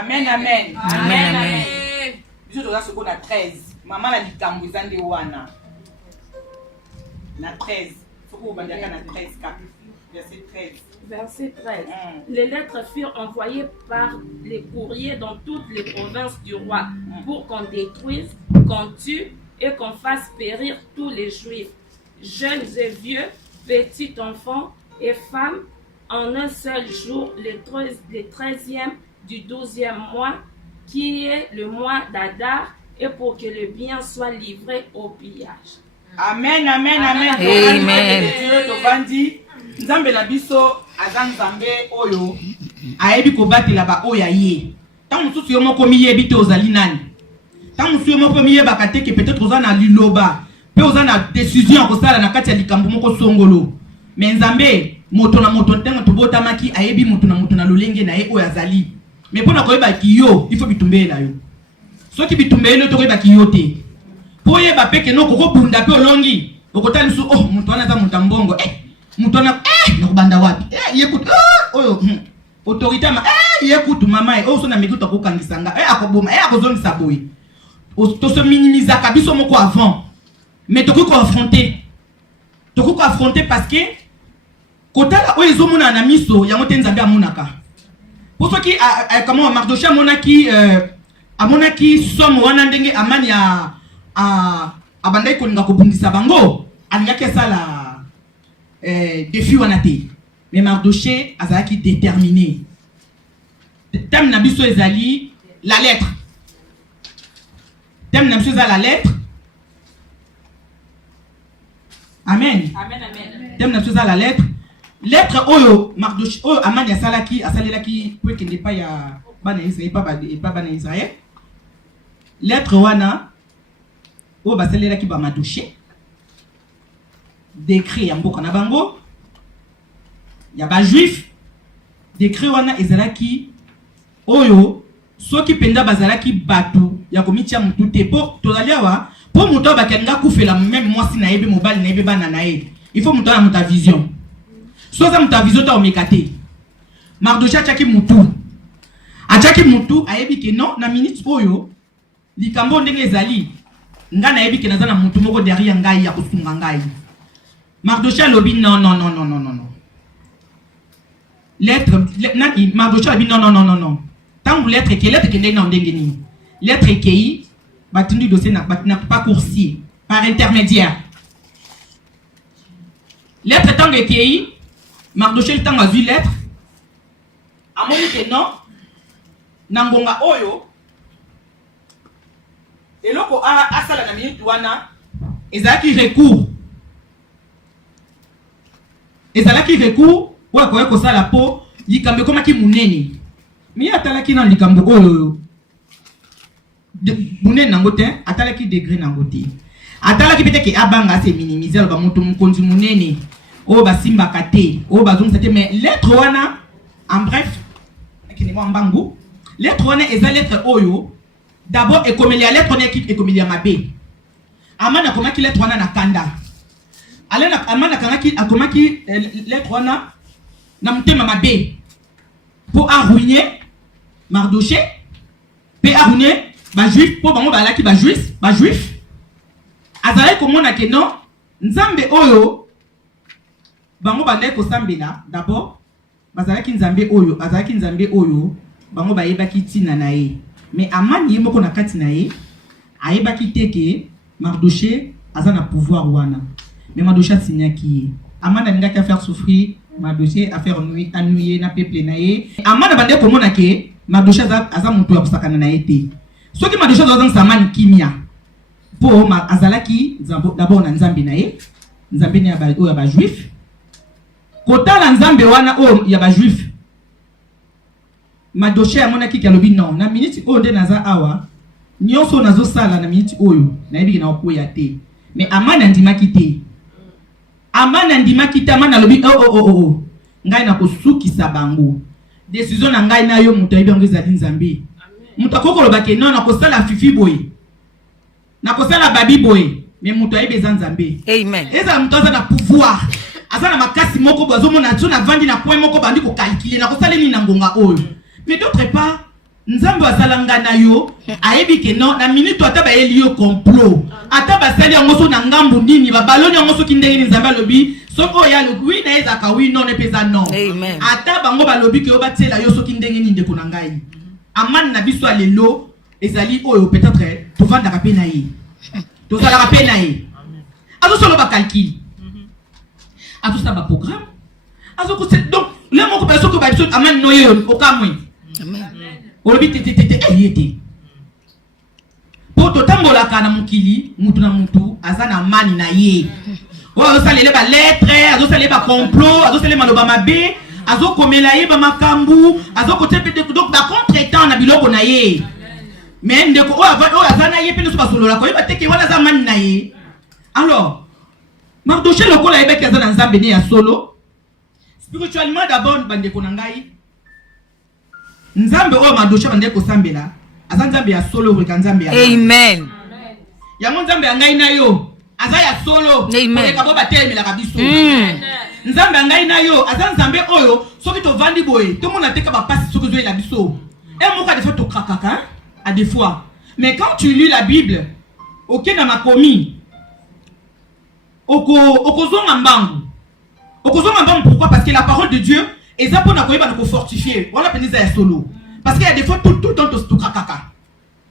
Amen, amen. Amen, amen. Biso toza soko na 13. Maman la likambo ezande wana. Na 13. Soko bandiaka na 13 cap. Verset 13. Verset 13. Les lettres furent envoyées par les courriers dans toutes les provinces du roi pour qu'on détruise, qu'on tue et qu'on fasse périr tous les Juifs, jeunes et vieux, petits enfants et femmes, en un seul jour, le 13e du 12e mois, qui est le mois d'Adar, et pour que le bien soit livré au pillage. Amen, amen, amen. Amen. Nzambe na biso azan nzambe oyo ayebi kobatela ba oya ye. Tant mususu yo moko miyebi te ozali nani. Tant mususu yo moko miyebaka te ke peut-être oza na liloba, pe oza na décision ko sala na kati ya likambo moko songolo. Mais nzambe moto na moto ntango tobotamaki ayebi moto na lolenge na ye oyo azali. Mais pona koyeba ki yo, il faut bitumbela yo. Soki bitumbela to koyeba ki yo te. Po yeba peke no koko bunda pe olongi. Okotali su oh moto wana za montambongo mutona nakubanda wapi yekutu oyo autorité ma yekutu mama o so na mekuta ko kangisanga akoboma akozongisa boy to se minimiser kabiso moko avant mais to ko affronter parce que kotala o ezomona na miso yango te nzambe amonaka pour ceux qui comment Mardoché amonaki somo wana ndenge amani ya abandai koninga kobundisa bango alingaki sala défi wanate mais Mardoché azalaki déterminé. Thème na biso ezali la lettre. Thème na biso ezali la lettre. Amen. Amen, amen. Thème na biso ezali la lettre. Lettre oyo Mardoché oyo amani asalelaki pour que ne pas ya bana Israël pas bana Israël. Lettre wana oyo basalelaki ba Mardoché. Décret ya mboka na bango ya ba juif décret wana ezalaki oyo soki penda bazalaki batu ya komitia mutu te po tozali awa po mutu bakanga kufela même mwasi na yebe mobali na yebe bana na ye il faut mutu na muta vision so za muta vision ta omekate Mardoché achaki mutu ayebi ke non na minute oyo likambo ndenge ezali nga na yebi ke nazana mutu moko derrière ngai ya kosunga ngai. Mardoché lobi non. Lettre Mardoché lobi non. Tant lettre que ndenge ndengeni. Lettre qui batundu dossier na pas coursier par intermédiaire. Lettre tant que Mardoché le temps a vu lettre. Amoni que non. Nangonga oyo. Eloko asala na minute wana ezaki recours. Ezalaki recours wa ko sala po likambe komaki munene mi atalaki na likambe oyo munene nango te atalaki degré nango te atalaki peut-être que abanga se minimiser ba mutu mukonzi munene o basimba kate o bazongisa te mais lettre wana en bref akini mo mbangu lettre wana eza lettre oyo d'abord ekomelia lettre wana ekomelia mabe amana komaki lettre wana na kanda alena amana kanaki akomaki lettre wana na mutema mabe pour arruiner Mardoché pe arruiner ba juif pour bango balaki ba juif azalaki komona ke non nzambe oyo bango bandai ko sambela d'abord bazalaki nzambe oyo bango bayebaki tina na ye mais amani moko na kati na ye ayebaki teke Mardoché azana pouvoir wana. Mais Mardoché a signé qui Amanda n'a qu'à faire souffrir, Mardoché a faire ennuyer na peuple naé. Amanda bande comme on a que Mardoché a monté à Sakana naété. Ce qui Mardoché a dans sa main kimia. Pour ma azalaki d'abord na Nzambe naé, Nzambe na ba juif. Kota la Nzambe wana o ya ba juif. Mardoché a monaki kalobi non. Na minute o de naza awa. Nyonso nazo sala na minute oyo na yebi na okoya te. Mais Amanda ndimaki te. Amana ndimaki ta mana lobi oh ngai na kosukisa bango décision na ngai na yo mutu ayebi ngo ezali Nzambe mutu akoko lobake non na kosala fifi boy na kosala babi boy mais mutu ayebi eza Nzambe. Amen. Eza mutu aza na pouvoir aza na makasi moko bazo mona tso na vandi na point moko bandi ko calculer na kosala ni na ngonga oyo mais d'autre part nzambe asalanga na yo ayebi ke non na minute ata ba yeli yo complot ata ba sali yango so na ngambu nini ba baloni yango so kindenge nzambe alobi soko ya lo oui na ezaka oui non epeza non ata bango balobi ke obatela yo so kindenge nini ndeko na ngai amani na biso alelo ezali oyo peut-être to vanda ka pena yi to sala ka pena yi azo solo ba calcul azo sa ba programme azo ko donc le moko ba soko ba biso amani no yo okamwe amen olobi tete eyete po to tambola kana mukili mutu na mutu azana mani na ye oyo salele ba lettre azo salele ba complot azo salele maloba mabe azo komela ye ba makambu azo kotepe donc ba contretemps na biloko na ye mais ndeko oyo azana ye pe so basolola ko yeba teke wana za mani na ye alors Mardoché lokola yeba ke azana nzambe ne ya solo spirituellement d'abord bandeko na ngai nzambe oyo Mardoché bande ko sambela aza nzambe ya solo ko nzambe ya amen ya nzambe ya ngai na yo aza ya solo amen ka bo batelemela ka biso nzambe ya ngai na yo aza nzambe oyo soki to vandi boye to mona teka ba passe soki zo la biso et moko des fois to krakaka à des fois mais quand tu lis la Bible OK na makomi okozonga mbangu pourquoi parce que la parole de Dieu eza pona koyeba na ko fortifier wala penisa ya solo parce qu'il y a des fois tout le temps to krakaka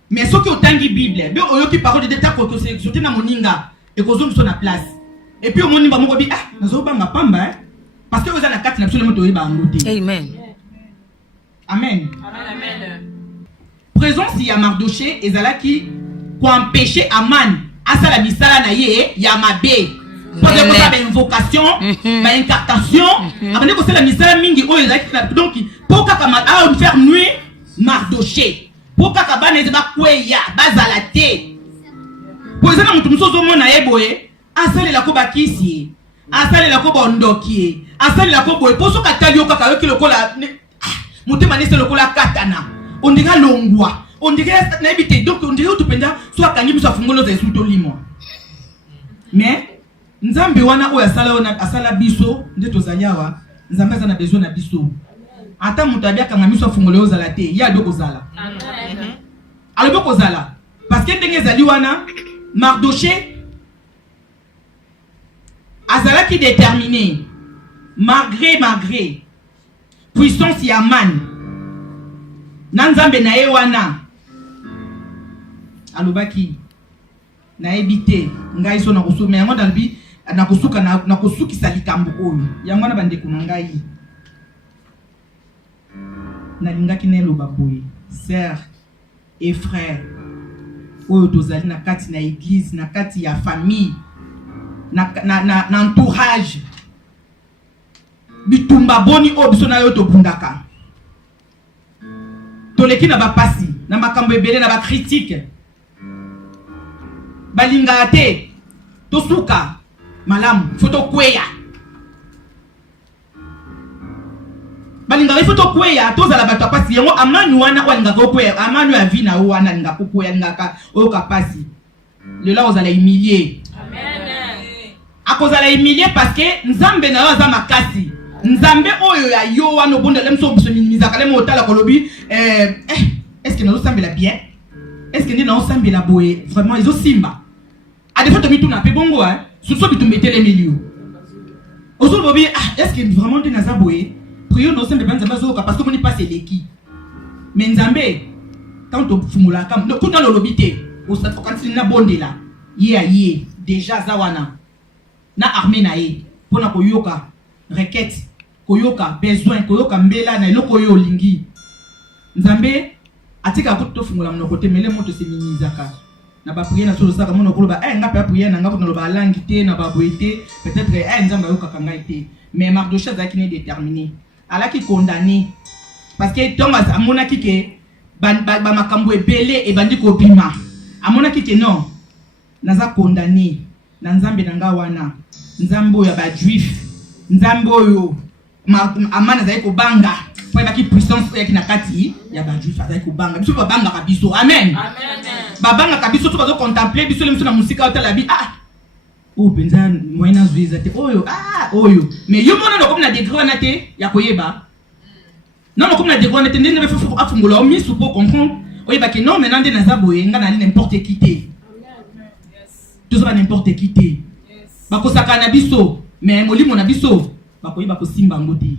mais ce qui otangi Bible be oyoki parole de Dieu ta ko sélectionner na moninga et kozonga so na place et puis au moninga moko bi nazo banga pamba parce que oza na kati na absolument to yeba ngote amen amen présence ya Mardoché ezalaki ko empêcher Aman asala misala na ye ya mabe pour que ça ba invocation ba incantation abane ko sala misala mingi oyo ezalaki donc pour kaka on faire nuit Mardoché pour kaka bana ezaba kweya bazala te pour ezana mutu musozo mona yeboye asalela ko bakisi asalela ko bondoki asalela ko boye pour so katali okaka yoki lokola mutema nese lokola katana on dirait longwa on dirait na ebité donc on dirait tout penda soit kangi biso afungolo za esuto limo mais nzambe wana oyo asala biso nde tozaliawa nzambe azana besoin na biso ata mutu abiaka nga miso afungolo ozala te ya do kozala alobi kozala parce que ndenge ezali wana Mardoché azalaki déterminé malgré puissance ya Aman na nzambe na ye wana alobaki na ebite ngai so na kosoma yango dalbi na kosuka na kosukisa likambo oyo yango na bandeko na ngai na lingaki na eloba boye sœur et frère oyo tozali na kati na église na kati ya famille na entourage bitumba boni oyo biso na yo tobundaka toleki na bapasi na makambo ebele na bakritike balinga te tosuka malamu foto kweya balinga foto kweya tozala bato apasi yango amani wana walinga ko kweya amani ya vina wana linga ko kweya linga ka oyo kapasi lelo ozala humilier amen akozala humilier parce que nzambe na yo aza makasi nzambe oyo ya yo wana bonde lemso biso minimiza kale motala kolobi est-ce que nous sommes bien est-ce que nous sommes bien boye vraiment ils ont simba a des fois tu na pe bongo surtout tu mettais les milieux ozo bobi est-ce que vraiment tu na za boye prions nous sommes bien nzambe zo parce que on n'est pas seleki mais nzambe quand tu fumula kam no kuna lolobité o sa quand na bondela ye déjà zawana na armée na ye pona ko yoka requête koyoka besoin koyoka mbela na eloko yo lingi nzambe atika ko to fungula mnoko te mele moto se minizaka na ba prière na solo saka mono koloba nga pa prière na nga ko no ba langi te na ba boité peut-être nzambe yoka kanga te mais Mardoché zaki ne déterminé alaki condamné parce que tonga amona kike ba makambo ebele e bandi ko bima amona kike non naza condamné na nzambe nanga wana nzambo ya ba juif nzambo yo amana za ko banga pour baki puissance ya kinakati ya ba juif za ko banga biso ba banga kabiso amen ba banga kabiso to bazo contempler biso le na musika otala bi o penza moyena zuiza te oyo oyo mais yo mona ko na degré na te ya koyeba Non, comme la déco, on était né, il faut affungola, on mise pour comprendre. Oui, bah que non, maintenant, des nazaboye, on a n'importe qui t'es. Tout ça, n'importe qui t'es. Bah, ko sakana biso, mais moli mon abiso, bah, ko yba ko simba ngoti.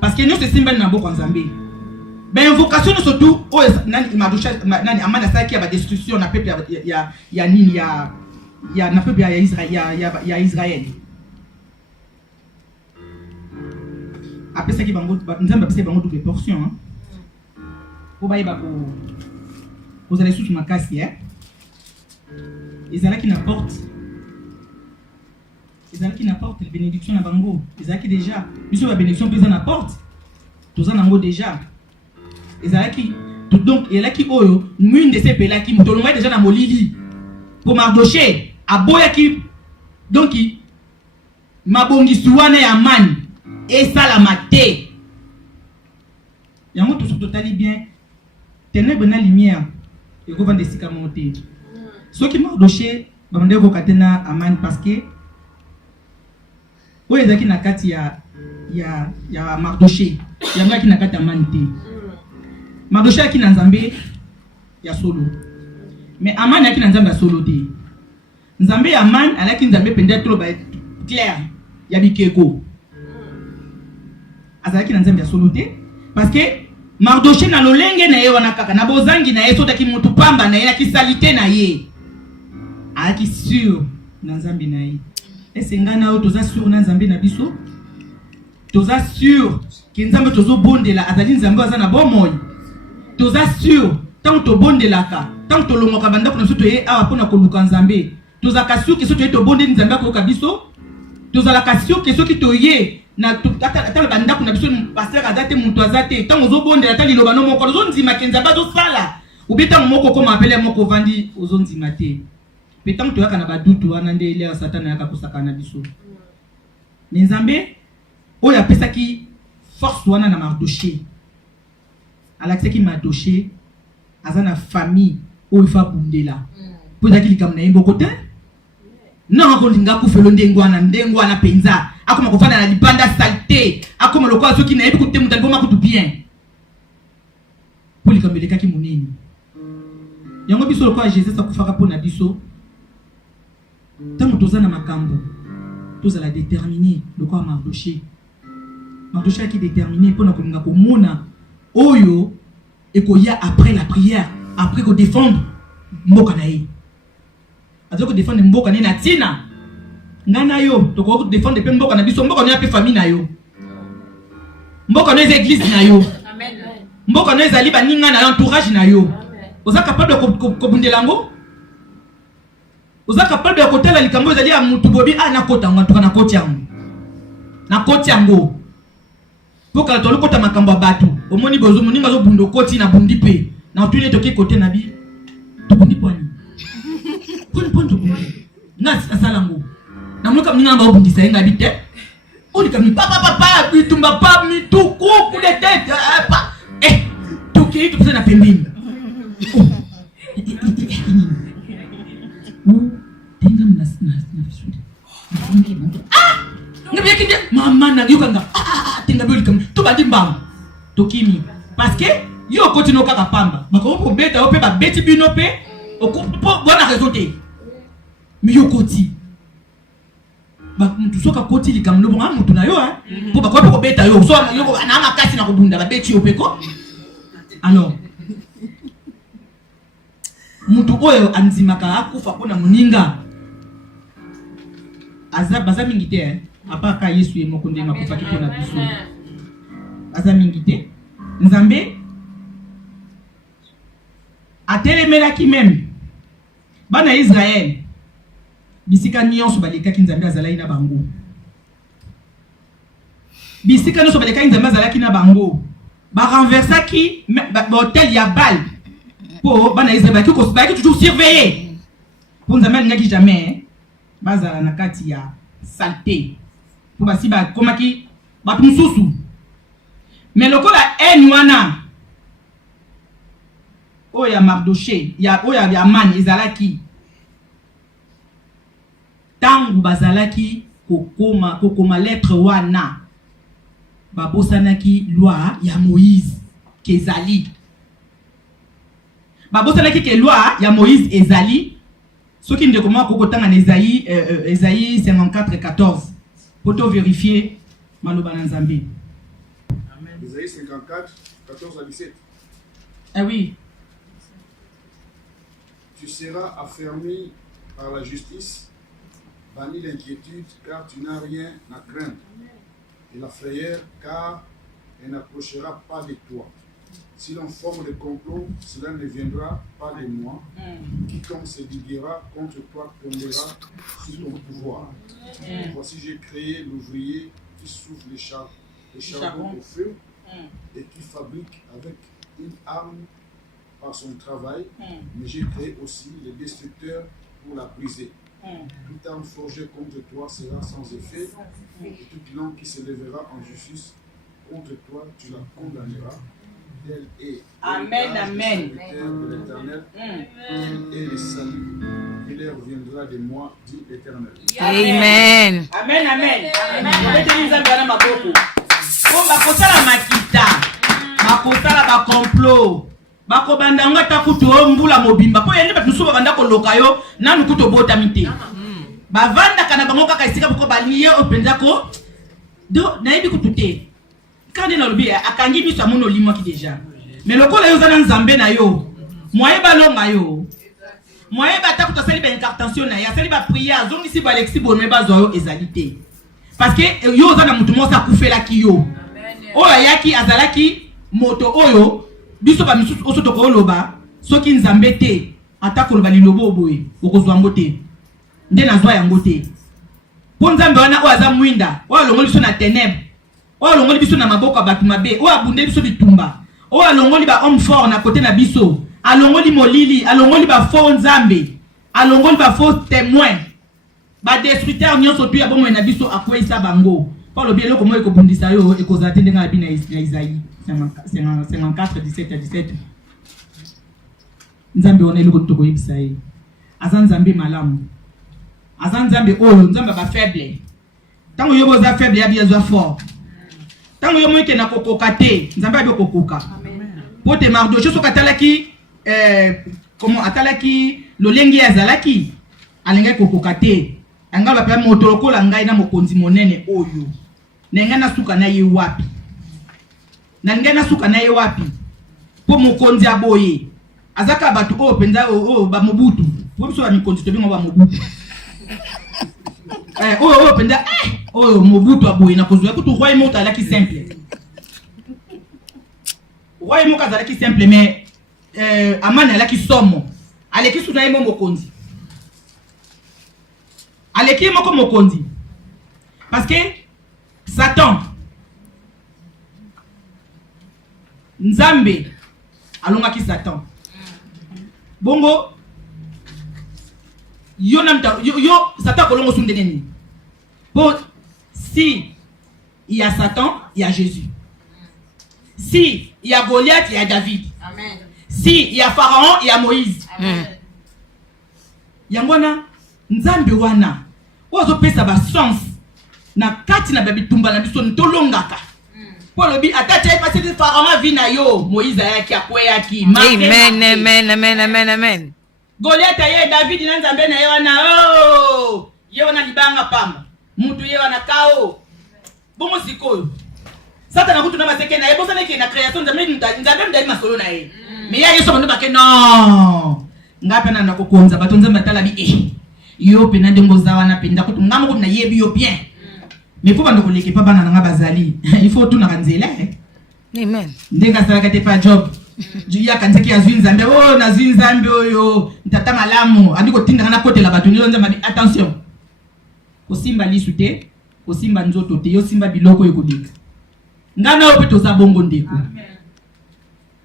Parce que nous, c'est simba na boko nzambe. Ben, invocation, surtout, oh, nani, madoucha, nani, amana sa qui a ba destruction, na peuple, ya nini, ya na peuple, ya Israël. Après ça qui bango nous avons passé bango double portion pour bailler ba pour vous allez sous ma casse hier ils allaient qui n'apporte les bénédictions à bango ils allaient qui déjà monsieur la bénédiction plus en apporte tous en ango déjà ils allaient qui donc il y a qui oyo une de ces pays là qui mutolonga déjà na molili pour Mardoché à boya qui donc mabongi suwana ya mani et ça la maté. Yango tout ce totali bien. Ténèbres na lumière. Et go vendre sika monter. Ceux qui Mardoché, bamande ko katena amani parce que oyo ezaki na kati ya Mardoché. Yango ki na kati amani te. Mardoché ki na Nzambe ya solo. Mais amani ki na Nzambe ya solo te. Nzambe ya amani alaki Nzambe pende trop ba clair. Ya bikeko. Azalaki na Nzambe ya solo te parce que Mardoché na lolenge na ye wana kaka na bozangi na ye sota ki mutu pamba na ye na kisalite na ye aki sûr na Nzambe na ye ese ngana o toza sûr na Nzambe na biso toza sûr ki Nzambe tozo bondela azali Nzambe aza na bomoy toza sûr tant to bondelaka tant to longoka banda ko nso to ye awa pona ko luka Nzambe toza ka sûr ki so to ye to bonde Nzambe ko ka biso toza la ka sûr ki so ki to ye na ata banda kuna biso pasteur azate muntu azate tango zobonde ata liloba no moko zonzima kenza bazo sala ubita moko ko mapele moko vandi ozonzima te petango toyaka na badutu wana nde ile satana yaka kusaka na biso Nzambe oyo apesaki force wana na Mardoché alakisaki Mardoché azana famille oyo fa bundela po zaki likam na yimbo te non ko linga ku felo ndengwana penza akoma kofana na libanda saleté akoma lokwa soki na yebi kutemu taliboma kutu bien pour likambeleka ki muneni yango biso lokwa Jésus akufaka pona biso tango tozana makambo tozala déterminé lokwa Mardoché qui déterminé pona kolinga komona oyo ekoya après la prière après ko défendre mboka na ye azoko défendre mboka ne na tina ngana yo to ko défendre pe mboka na biso mboka no ya pe famille na yo mboka no ya église na yo amen mboka no ezali baninga na entourage na yo oza capable ko bundelango oza capable de kotela likambo ezali ya mutu bobi na kota ngatu na koti yango poka to lokota makambo batu omoni bozo moninga zo bundo koti na bundi pe na tuni to ki kote na bi to bundi kwani ponto nasi asalango na mloka mninga ba obundisa yenga bite on ka mi papa bitumba pa mi tuku ku de tête pa to ki to pesa na pembeni tenga na fisudi ngabi yakinde mama na yukanga tenga boli kam to badi mbam to kimi parce que yo continue kaka pamba bako po beta ope ba beti bino pe okupo bona résultat mais yo koti ba mtu soka koti likamno bonga mtu na yo po ba ko beta yo so yo na makasi na kubunda ba beti opeko alors mtu oyo anzimaka akufa pona muninga aza mingi te apa ka Yesu ye moko ndenga kufa ki pona biso aza mingi te Nzambe atelemelaki même bana Israël bisika nyonso balekaki Nzambe azalaki na bango bisika nyonso balekaki Nzambe azalaki na bango ba renversaki hotel ya Baal po bana Israël baki toujours surveiller pour Nzambe alingaki jamais bazala na kati ya saleté po basi ba komaki batu mususu mais lokola wana oya Mardoché ya oya ya man ezalaki tangu bazalaki kokoma lettre wana babosanaki loi ya Moïse kezali. Babosanaki ke loi ya Moïse ezali. Ce qui ne recommande qu'au temps en Esaïe 54:14. Pour te vérifier, Maloba Nzambe. Esaïe 54, 14 à 17. Ah oui. Tu seras affermi par la justice, banni l'inquiétude, car tu n'as rien à craindre, et la frayeur, car elle n'approchera pas de toi. Si l'on forme des complots, cela ne viendra pas de moi. Quiconque se liguera contre toi tombera sous ton pouvoir. Voici, j'ai créé l'ouvrier qui souffle les charbons au feu et qui fabrique avec une arme par son travail, mais j'ai créé aussi les destructeurs pour la briser. Toute arme forgée contre toi sera sans effet, et toute langue qui se lèvera en justice contre toi, tu la condamneras. Elle est Amen. de l'Éternel, et le salut qui leur viendra de moi, dit l'Éternel. Amen. Amen. Bakosala makita, bakosala ba complot, bakobanda ngata kutu mbula mobimba po yende batuso babanda ko lokayo nanu kuto bota mite. Bavanda kana bango kaka isika boko baliye openza ko do nayebi kutute. Kandi na lobi akangi biso amono limo ki déjà. Mais lokola yo zana nzambe na yo, moye balonga yo. Moye bata kuto sali ba incartation na ya, sali ba prière, zongi si ba Alexis bonne ba zo yo ezalité. Parce que yo zana mutu mosa kufela ki yo. Oya yaki azalaki moto oyo biso ba misusu osoto ko loba soki nzambe te atako loba lilobo boye okozwa ngote nde nazwa yango te po nzambe wana oyo aza mwinda oyo alongoli biso na ténèbre oyo alongoli biso na maboko ya bato mabe oyo abunde biso bitumba oyo alongoli ba homme fort na kote na biso alongoli molili alongoli ba faux nzambe alongoli ba faux témoin ba destructeur nyonso tu ya bomo na biso akwesa bango Paulo bien loko moyo ko bundisa yo e kozate ndenga na bina Isaïe 54:17-17. Nzambe ona eloko toko yebisa ye. Aza nzambe malamu. Aza nzambe oyo nzambe ba faible. Tango yo boza faible ya bien zo fort. Tango yo moyo ke na kokoka te, nzambe abi kokoka. Amen. Pote Mardochée soka talaki comment atalaki lolengi azalaki alenga kokoka te. Anga ba pa moto lokola ngai na mokonzi monene oyo. Nenga na suka na ye wapi? Na nenga na suka na ye wapi? Po mokonzi aboye. Azaka batu o penza o ba mobutu. Po biso ba mikonzi to bingo ba mobutu. O penza o mobutu aboye na kozwa kutu roi mota alaki simple. Roi mota alaki simple mais amana alaki somo. Aleki suna ye mokonzi. Aleki moko mokonzi. Parce que Satan Nzambe alongaki Satan. Bongo yo Satan kolongo sundengeni. Bon, si il y a Satan, il y a Jésus. Si il y a Goliath, il y a David. Amen. Si il y a Pharaon, il y a Moïse. Amen. Yangwana Nzambe wana ozo pesa ba sens na kati na babitumba na biso ntolongaka. Paulo bi atacha ipase de Pharaon vina yo Moïse yaki akweyaki. Amen. Goliath ye David na Nzambe na yo na ye wana libanga pamba. Mutu ye wana kao. Bongo sikoyo. Satan na kutu na baseke na ye bosa na ke na création Nzambe ndai masolo na ye. Mais ya yeso ndo bake non. Ngapa na nakokonza bato Nzambe atala bi yo pena ndengo zawana penda kutu ngamo ko na yebi yo bien. Mais faut bando koleke pa bana nga bazali. Il faut tout na kanzela. Amen. Ndenga salaka te pa job. Juya kanzeki azwi Nzambe na zwi Nzambe oyo ntata malamu andiko tinga na kote la bato nyo Nzambe bi attention. Ko simba lisute, ko simba nzoto te yo simba biloko ekodika. Ngana opeto za bongo ndeko. Amen.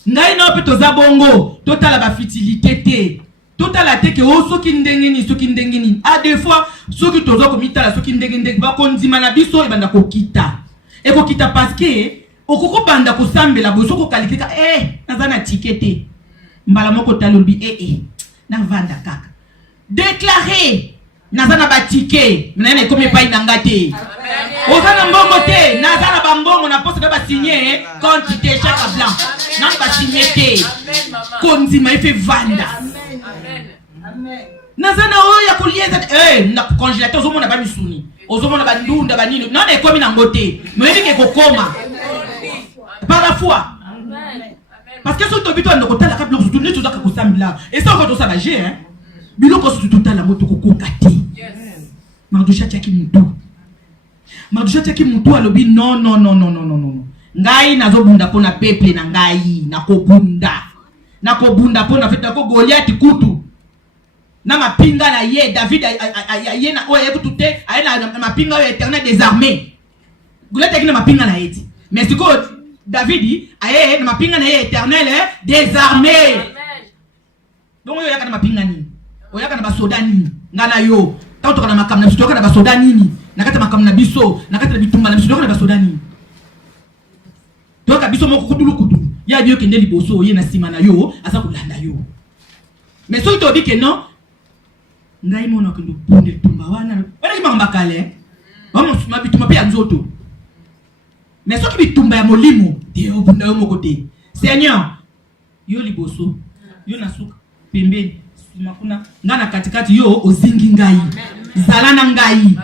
Ngai na opeto za bongo totala ba futilité te. Totala te ke soki ndengeni a des fois soki tozo komitala soki ndenge ba konzima na biso e banda kokita e kokita parce que okoko banda ko sambela bo soko kalikeka nazana tikete mbala moko talobi na vanda kaka déclarer nazana ba ticket nene comme pas inangate ozana mbongo te nazana ba mbongo na poste signé quantité chèque blanc. Non, va signer. Kondima il fait vanda. Nazana oya kulieza na congélateur zo mona ba misuni. Ozo mona ba ndunda ba nini. Non e komi na ngote. Mais il ko koma. Parfois. Parce que si tu habites à l'hôtel, tu as tout le temps et ça, on va tout ça manger. Biloko tout le temps la moto kokati. Mardoucha tiaki mutu. Mardoucha tiaki mutu alobi non. Ngai nazo bunda pona peuple na ngai na kobunda pona feta ko Goliath kutu. Na mapinga na ye David ye na oye kutute aye na mapinga yo éternel des armées. Goliath akina mapinga na yeti. Mais c'est quoi David aye na mapinga na ye éternel des armées. Donc yo yaka na mapinga ni. Oyaka na basoda ni. Ngana yo. Tant to na makam na biso na basoda nini. Nakata makam na biso, nakata na bitumba na biso na basoda nini. Toka biso moko kudu. Ya biyo kende liboso ye na sima na yo, asa kulanda yo. Mais so to bi ke non. Ngai mona kendo ponde tumba wana. Wana ki mamba kale. Wamo mabituma pe ya nzoto. Mais so ki bitumba ya molimo, te obunda yo moko te. Seigneur, yo liboso, yo na suka pembeni, makuna ngana katikati yo ozingi ngai. Zalana ngai.